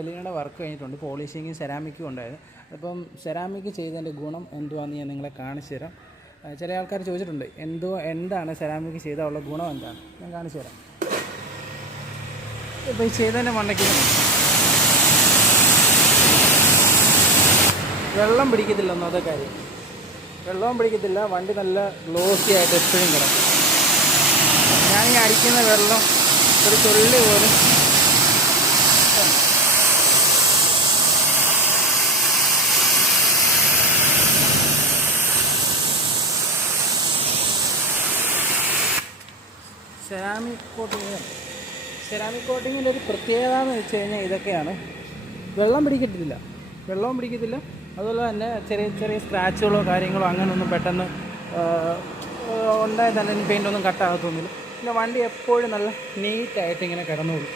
എലിയുടെ work കഴിഞ്ഞിട്ടുണ്ട്, പോളിഷിങ്ങും സെറാമിക്കും ഉണ്ടായത്. അപ്പം സെറാമിക് ചെയ്തതിൻ്റെ ഗുണം എന്തുവാണെന്ന് ഞാൻ നിങ്ങളെ കാണിച്ചു തരാം. ചില ആൾക്കാർ ചോദിച്ചിട്ടുണ്ട് എന്താണ് സെറാമിക് ചെയ്താലുള്ള ഗുണം എന്താണ്, ഞാൻ കാണിച്ചു തരാം. ഇപ്പോൾ ഈ ചെയ്തതിൻ്റെ മണ്ടയ്ക്ക് വെള്ളം പിടിക്കത്തില്ല, ഒന്നാമത്തെ കാര്യം വെള്ളവും പിടിക്കത്തില്ല. വണ്ടി നല്ല ഗ്ലോസി ആയിട്ട് എപ്പോഴും കിടക്കും. ഞാൻ ഈ അടിക്കുന്ന വെള്ളം ഒരു തുള്ളി പോലും സെറാമിക് കോട്ടിങ്ങിൻ്റെ ഒരു പ്രത്യേകത എന്ന് വെച്ച് കഴിഞ്ഞാൽ ഇതൊക്കെയാണ്. വെള്ളവും പിടിക്കത്തില്ല. അതുപോലെ തന്നെ ചെറിയ ചെറിയ സ്ക്രാച്ചുകളോ കാര്യങ്ങളോ അങ്ങനെയൊന്നും പെട്ടെന്ന് ഉണ്ടായാൽ തന്നെ പെയിൻ്റൊന്നും കട്ടാകത്തൊന്നുമില്ല. പിന്നെ വണ്ടി എപ്പോഴും നല്ല നീറ്റായിട്ട് ഇങ്ങനെ കിടന്നോളും.